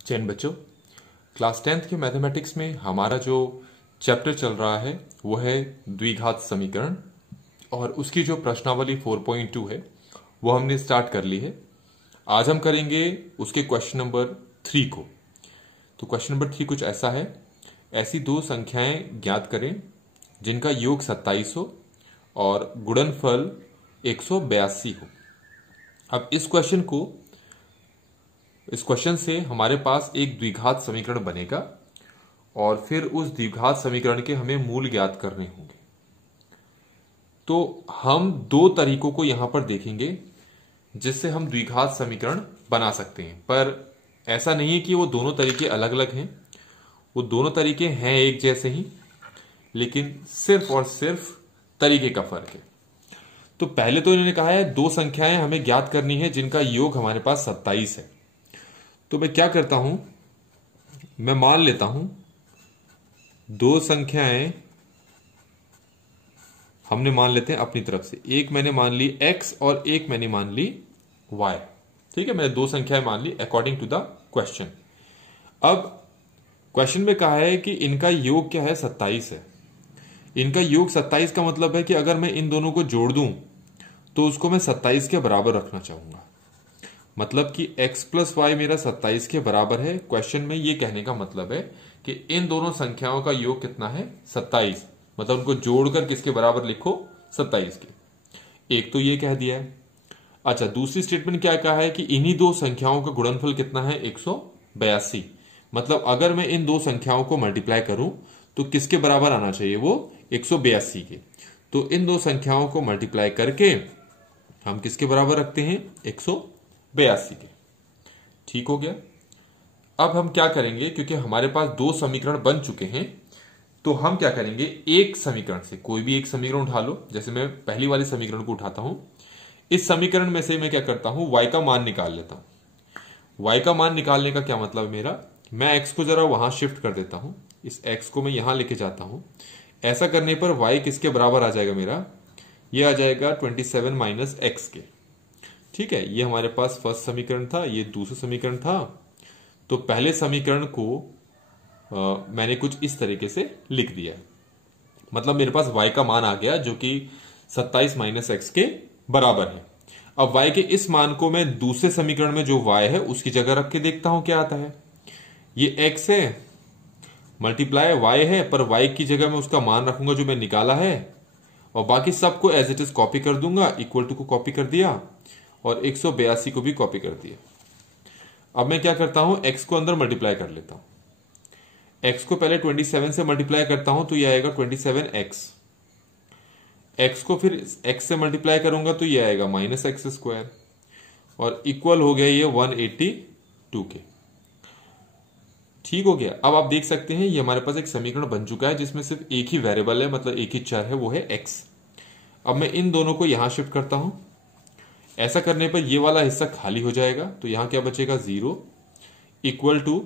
चैन बच्चों, class 10th के mathematics में हमारा जो चैप्टर चल रहा है वो है द्विघात समीकरण, और उसकी जो प्रश्नावली 4.2 है वो हमने स्टार्ट कर ली है। आज हम करेंगे उसके क्वेश्चन नंबर 3 को। तो क्वेश्चन नंबर 3 कुछ ऐसा है, ऐसी दो संख्याएं ज्ञात करें जिनका योग 27 हो और गुणनफल 182 हो। अब इस क्वेश्चन से हमारे पास एक द्विघात समीकरण बनेगा और फिर उस द्विघात समीकरण के हमें मूल ज्ञात करने होंगे। तो हम दो तरीकों को यहां पर देखेंगे जिससे हम द्विघात समीकरण बना सकते हैं, पर ऐसा नहीं है कि वो दोनों तरीके अलग अलग हैं। वो दोनों तरीके हैं एक जैसे ही, लेकिन सिर्फ और सिर्फ तरीके का फर्क है। तो पहले तो इन्होंने कहा है दो संख्याएं हमें ज्ञात करनी है जिनका योग हमारे पास 27 है। तो मैं क्या करता हूं, मैं मान लेता हूं दो संख्याएं हमने मान लेते हैं अपनी तरफ से। एक मैंने मान ली x और एक मैंने मान ली y। ठीक है, मैंने दो संख्याएं मान ली अकॉर्डिंग टू द क्वेश्चन। अब क्वेश्चन में कहा है कि इनका योग क्या है, 27 है। इनका योग 27 का मतलब है कि अगर मैं इन दोनों को जोड़ दूं तो उसको मैं 27 के बराबर रखना चाहूंगा। मतलब कि x प्लस वाई मेरा 27 के बराबर है। क्वेश्चन में ये कहने का मतलब है कि इन दोनों संख्याओं का योग कितना है, 27। मतलब उनको जोड़कर किसके बराबर लिखो, 27 के। एक तो ये कह दिया है। अच्छा, दूसरी स्टेटमेंट क्या कहा है कि इन्हीं दो संख्याओं का गुणनफल कितना है, 182। मतलब अगर मैं इन दो संख्याओं को मल्टीप्लाई करूं तो किसके बराबर आना चाहिए, वो 182 के। तो इन दो संख्याओं को मल्टीप्लाई करके हम किसके बराबर रखते हैं, 182 के। ठीक हो गया। अब हम क्या करेंगे, क्योंकि हमारे पास दो समीकरण बन चुके हैं, तो हम क्या करेंगे, एक समीकरण से कोई भी एक समीकरण उठा लो। जैसे मैं पहली वाली समीकरण को उठाता हूं। इस समीकरण में से मैं क्या करता हूं, y का मान निकाल लेता हूं। y का मान निकालने का क्या मतलब है मेरा, मैं x को जरा वहां शिफ्ट कर देता हूं। इस x को मैं यहां लेके जाता हूं। ऐसा करने पर y किसके बराबर आ जाएगा मेरा, ये आ जाएगा 27 माइनस एक्स के। ठीक है, ये हमारे पास फर्स्ट समीकरण था, ये दूसरा समीकरण था। तो पहले समीकरण को मैंने कुछ इस तरीके से लिख दिया। मतलब मेरे पास y का मान आ गया जो कि 27 माइनस एक्स के बराबर है। अब y के इस मान को मैं दूसरे समीकरण में जो y है उसकी जगह रख के देखता हूं क्या आता है। ये x है मल्टीप्लाई y है, पर y की जगह मैं उसका मान रखूंगा जो मैं निकाला है, और बाकी सबको एज इट इज कॉपी कर दूंगा। इक्वल टू को कॉपी कर दिया और 182 को भी कॉपी कर दिया। अब मैं क्या करता हूं, x को अंदर मल्टीप्लाई कर लेता हूं। x को पहले 27 से मल्टीप्लाई करता हूं तो ये आएगा 27x। x को फिर x से मल्टीप्लाई करूंगा तो ये आएगा माइनस एक्स स्क्वायर, और इक्वल हो गया ये 182 के। ठीक हो गया। अब आप देख सकते हैं ये हमारे पास एक समीकरण बन चुका है जिसमें सिर्फ एक ही वेरिएबल है, मतलब एक ही चर है, वो है x। अब मैं इन दोनों को यहां शिफ्ट करता हूं। ऐसा करने पर ये वाला हिस्सा खाली हो जाएगा, तो यहां क्या बचेगा, 0 इक्वल टू,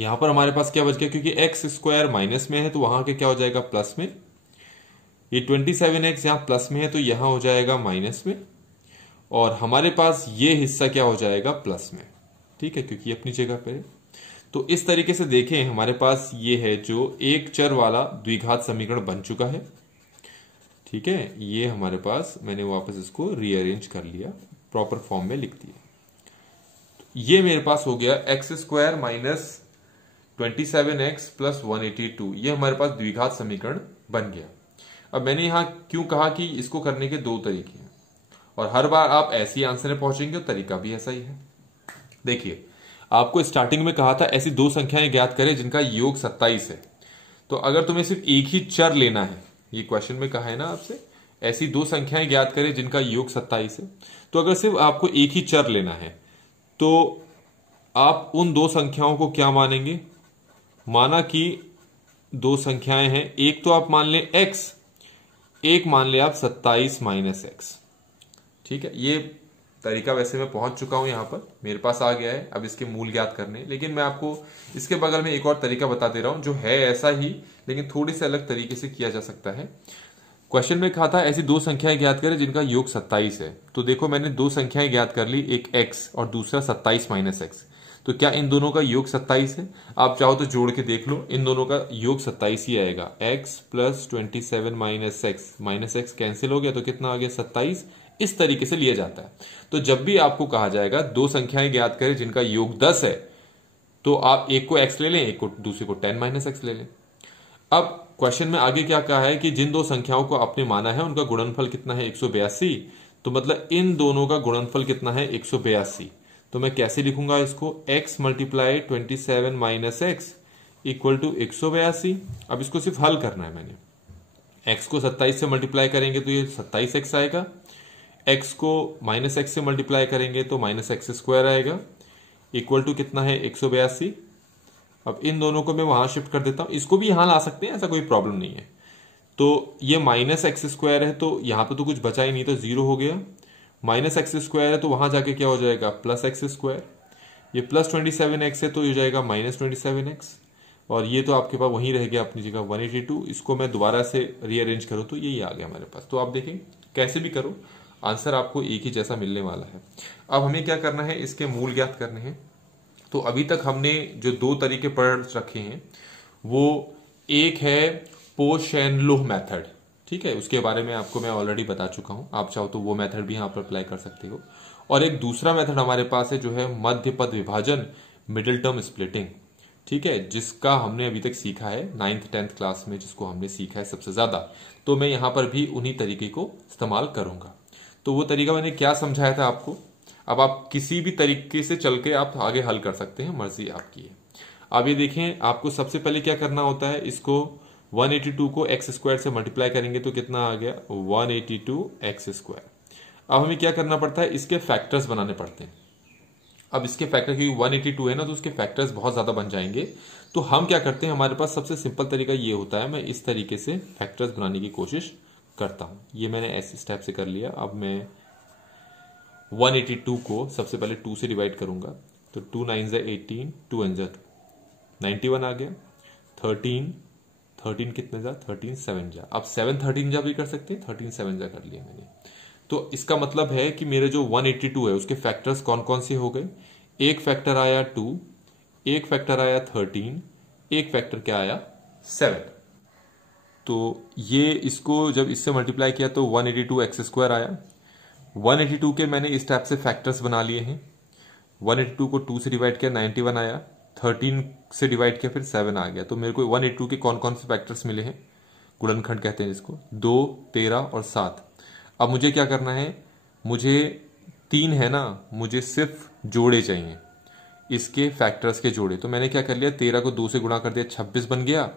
यहां पर हमारे पास क्या बच गया, क्योंकि एक्स स्क्वायर माइनस में है तो वहां के क्या हो जाएगा, प्लस में। ये 27x यहां प्लस में है तो यहां हो जाएगा माइनस में, और हमारे पास ये हिस्सा क्या हो जाएगा, प्लस में। ठीक है, क्योंकि अपनी जगह पे है। तो इस तरीके से देखें हमारे पास ये है जो एक चर वाला द्विघात समीकरण बन चुका है। ठीक है, ये हमारे पास, मैंने वापस इसको रीअरेंज कर लिया, प्रॉपर फॉर्म में लिख दिया। तो ये मेरे पास हो गया x square minus 27x plus 182। ये हमारे पास द्विघात समीकरण बन गया। अब मैंने यहां क्यों कहा कि इसको करने के दो तरीके हैं, और हर बार आप ऐसी आंसर में पहुंचेंगे तो तरीका भी ऐसा ही है। देखिए, आपको स्टार्टिंग में कहा था ऐसी दो संख्याएं ज्ञात करें जिनका योग 27 है। तो अगर तुम्हें सिर्फ एक ही चर लेना है, ये क्वेश्चन में कहा है ना आपसे, ऐसी दो संख्याएं ज्ञात करें जिनका योग 27 है। तो अगर सिर्फ आपको एक ही चर लेना है तो आप उन दो संख्याओं को क्या मानेंगे, माना कि दो संख्याएं हैं, एक तो आप मान लें x, एक मान ले आप 27 माइनस एक्स। ठीक है, ये तरीका वैसे मैं पहुंच चुका हूं, यहां पर मेरे पास आ गया है। अब इसके मूल ज्ञात करने, लेकिन मैं आपको इसके बगल में एक और तरीका बता दे रहा हूं जो है ऐसा ही, लेकिन थोड़ी से अलग तरीके से किया जा सकता है। क्वेश्चन में कहा था ऐसी दो संख्याएं ज्ञात करें जिनका योग 27 है। तो देखो मैंने दो संख्याएं ज्ञात कर ली, एक x और दूसरा 27 माइनस एक्स। तो क्या इन दोनों का योग 27 है? आप चाहो तो जोड़ के देख लो, इन दोनों का योग 27 ही आएगा। x plus 27 minus x cancel हो गया तो कितना आ गया 27। इस तरीके से लिया जाता है। तो जब भी आपको कहा जाएगा दो संख्याएं ज्ञात करें जिनका योग 10 है, तो आप एक को x ले लें, एक को दूसरे को 10 माइनस एक्स ले लें। अब क्वेश्चन में आगे क्या कहा है कि जिन दो संख्याओं को आपने माना है उनका गुणनफल कितना है 182। तो मतलब इन दोनों का गुणनफल कितना है 182। तो मैं कैसे लिखूंगा इसको, x multiply 27 minus X equal to 182। अब इसको सिर्फ हल करना है मैंने। x को 27 से मल्टीप्लाई करेंगे तो ये 27x आएगा, x को माइनस एक्स से मल्टीप्लाई करेंगे तो माइनस एक्स स्क्वायर आएगा, इक्वल टू कितना है 182। अब इन दोनों को मैं वहां शिफ्ट कर देता हूं, इसको भी यहां ला सकते हैं, ऐसा कोई प्रॉब्लम नहीं है। तो ये माइनस एक्स स्क्वायर है तो यहां पे तो कुछ बचा ही नहीं, तो 0 हो गया। माइनस एक्स स्क्वायर है तो वहां जाके क्या हो जाएगा प्लस एक्स स्क्वायर। ये प्लस 27x है तो ये जाएगा माइनस 27x, और ये तो आपके पास वहीं रह गया अपनी जगह 182। इसको मैं दोबारा से रीअरेंज करूं तो यही आ गया हमारे पास। तो आप देखें कैसे भी करो आंसर आपको एक ही जैसा मिलने वाला है। अब हमें क्या करना है, इसके मूल ज्ञात करने हैं। तो अभी तक हमने जो दो तरीके पढ़ रखे हैं, वो एक है पोशेनलोह मेथड, ठीक है, उसके बारे में आपको मैं ऑलरेडी बता चुका हूं, आप चाहो तो वो मेथड भी यहां पर अप्लाई कर सकते हो। और एक दूसरा मेथड हमारे पास है जो है मध्य पद विभाजन, मिडिल टर्म स्प्लिटिंग, ठीक है, जिसका हमने अभी तक सीखा है 9th 10th क्लास में, जिसको हमने सीखा है सबसे ज्यादा। तो मैं यहां पर भी उन्हीं तरीके को इस्तेमाल करूंगा। तो वो तरीका मैंने क्या समझाया था आपको, अब आप किसी भी तरीके से चल के आप आगे हल कर सकते हैं, मर्जी आपकी है। अब ये देखें, आपको सबसे पहले क्या करना होता है, इसको 182 को एक्स स्क्वायर से मल्टीप्लाई करेंगे तो कितना आ गया 182 एक्स स्क्वायर। अब हमें क्या करना पड़ता है, इसके फैक्टर्स बनाने पड़ते हैं। अब इसके फैक्टर, क्योंकि 182 है ना, तो उसके फैक्टर्स बहुत ज्यादा बन जाएंगे। तो हम क्या करते हैं, हमारे पास सबसे सिंपल तरीका ये होता है, मैं इस तरीके से फैक्टर्स बनाने की कोशिश करता हूं। ये मैंने ऐसे स्टेप से कर लिया। अब मैं 182 को सबसे पहले 2 से डिवाइड करूंगा, तो 2 9 जा 18, 2 1 जा 91 आ गया। 13 कितने जा 13 7 जा। अब 7 13 जा भी कर सकते हैं, 13 7 जा कर लिया मैंने। तो इसका मतलब है कि मेरे जो 182 है उसके फैक्टर्स कौन कौन से हो गए, एक फैक्टर आया 2, एक फैक्टर आया 13, एक फैक्टर क्या आया 7। तो ये इसको जब इससे मल्टीप्लाई किया तो 182 एक्स स्क्वायर आया। 182 के मैंने इस टाइप से फैक्टर्स बना लिए हैं। 182 को 2 से डिवाइड किया 91 आया, 13 से डिवाइड किया फिर 7 आ गया। तो मेरे को 182 के कौन कौन से फैक्टर्स मिले हैं, गुणनखंड कहते हैं जिसको, 2 13 और 7। अब मुझे क्या करना है, मुझे 3 है ना, मुझे सिर्फ जोड़े चाहिए, इसके फैक्टर्स के जोड़े। तो मैंने क्या कर लिया, 13 को 2 से गुणा कर दिया, 26 बन गया,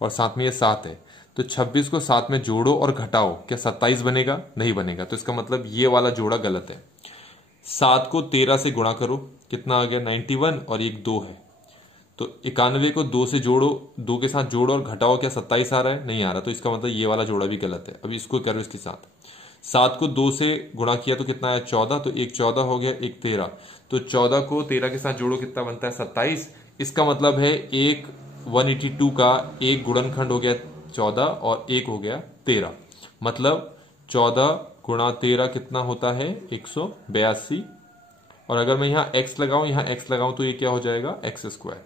और साथ में ये 7 है। तो 26 को 7 में जोड़ो और घटाओ, क्या 27 बनेगा, नहीं बनेगा। तो इसका मतलब ये वाला जोड़ा गलत है। 7 को 13 से गुणा करो, कितना आ गया 91, और एक 2 है। तो 91 को 2 से जोड़ो, 2 के साथ जोड़ो और घटाओ, क्या 27 आ रहा है, नहीं आ रहा। तो इसका मतलब ये वाला जोड़ा भी गलत है। अब इसको करो इसके साथ, 7 को 2 से गुणा किया तो कितना आया 14, तो एक 14 हो गया, एक 13। तो 14 को 13 के साथ जोड़ो, कितना बनता है 27। इसका मतलब है एक 182 का एक गुणनखंड हो गया 14 और एक हो गया 13। मतलब 14 गुणा 13 कितना होता है 182। और अगर मैं यहां x लगाऊं तो ये क्या हो जाएगा एक्स स्क्वायर,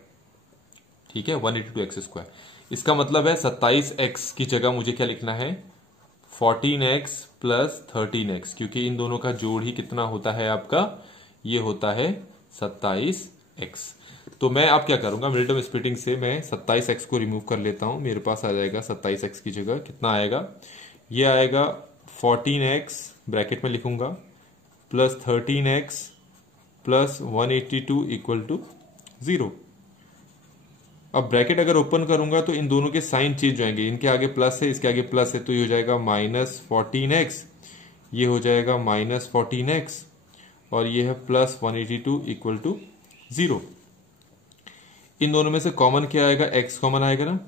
ठीक है, 182 एक्स स्क्वायर। इसका मतलब है 27x की जगह मुझे क्या लिखना है 14x प्लस 13x, क्योंकि इन दोनों का जोड़ ही कितना होता है आपका, ये होता है 27x। तो मैं अब क्या करूंगा, मिडिल टर्म स्प्लिटिंग से मैं 27x को रिमूव कर लेता हूं। मेरे पास आ जाएगा 27x की जगह कितना आएगा, ये आएगा 14x ब्रैकेट में लिखूंगा plus 13x plus 182 equal to 0। अब ब्रैकेट अगर ओपन करूंगा तो इन दोनों के साइन चेंज होंगे, इनके आगे प्लस है, इसके आगे प्लस है, तो ये हो जाएगा माइनस 14x, ये हो जाएगा माइनस 14x, और ये है प्लस 182 इक्वल टू 0। इन दोनों में से कॉमन क्या आएगा, x कॉमन आएगा ना,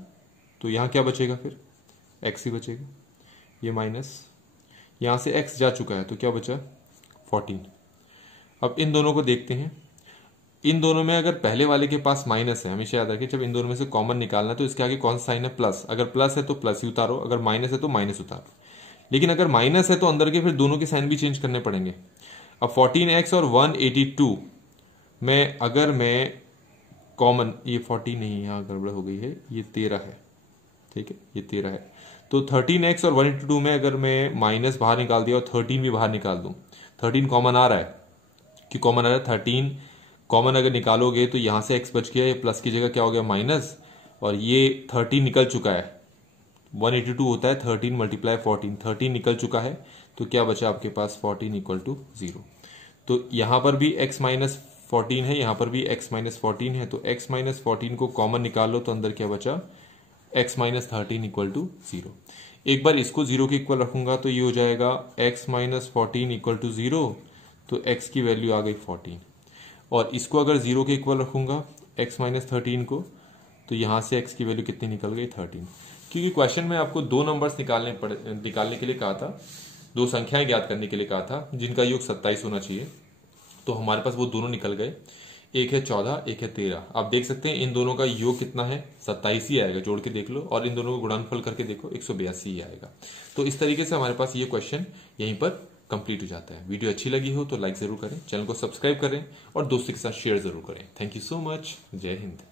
तो यहां क्या बचेगा, फिर x ही बचेगा। ये माइनस, यहां से x जा चुका है तो क्या बचा 14। अब इन दोनों को देखते हैं, इन दोनों में अगर पहले वाले के पास माइनस है, हमेशा याद रखिए जब इन दोनों में से कॉमन निकालना है तो इसके आगे कौन सा साइन है, प्लस। अगर प्लस है तो प्लस ही उतारो, अगर माइनस है तो माइनस उतारो। लेकिन अगर माइनस है तो अंदर के फिर दोनों के साइन भी चेंज करने पड़ेंगे। अब 14x और 182 अगर मैं कॉमन, ये 40 नहीं, यहाँ गड़बड़ हो गई है, ये 13 है, ठीक है, ये 13 है। तो 13x और 1/2 में अगर मैं माइनस बाहर निकाल दिया और 13 भी बाहर निकाल दूं, 13 कॉमन आ रहा है, कि कॉमन आ रहा है 13 कॉमन अगर निकालोगे तो यहां से x बच गया, ये प्लस की जगह क्या हो गया माइनस, और ये 13 निकल चुका है, 182 होता है 13 मल्टीप्लाई 14, 13 निकल चुका है, तो क्या बचा आपके पास 14 इक्वल टू 0। तो यहां पर भी x माइनस 14 है, यहां पर भी x माइनस 14 है, तो x माइनस 14 को कॉमन निकाल लो तो अंदर क्या बचा, x माइनस 13 इक्वल टू 0। एक बार इसको 0 के इक्वल रखूंगा तो ये हो जाएगा x माइनस 14 इक्वल टू 0, तो x की वैल्यू आ गई 14। और इसको अगर 0 के इक्वल रखूंगा x माइनस 13 को, तो यहां से x की वैल्यू कितनी निकल गई 13। क्योंकि क्वेश्चन में आपको दो नंबर्स निकालने के लिए कहा था, दो संख्याएं ज्ञात करने के लिए कहा था जिनका योग 27 होना चाहिए, तो हमारे पास वो दोनों निकल गए, एक है 14, एक है 13। आप देख सकते हैं इन दोनों का योग कितना है, 27 ही आएगा, जोड़ के देख लो, और इन दोनों को गुणनफल करके देखो 182 ही आएगा। तो इस तरीके से हमारे पास ये क्वेश्चन यहीं पर कंप्लीट हो जाता है। वीडियो अच्छी लगी हो तो लाइक जरूर करें, चैनल को सब्सक्राइब करें और दोस्तों के साथ शेयर जरूर करें। Thank you so much. जय हिंद।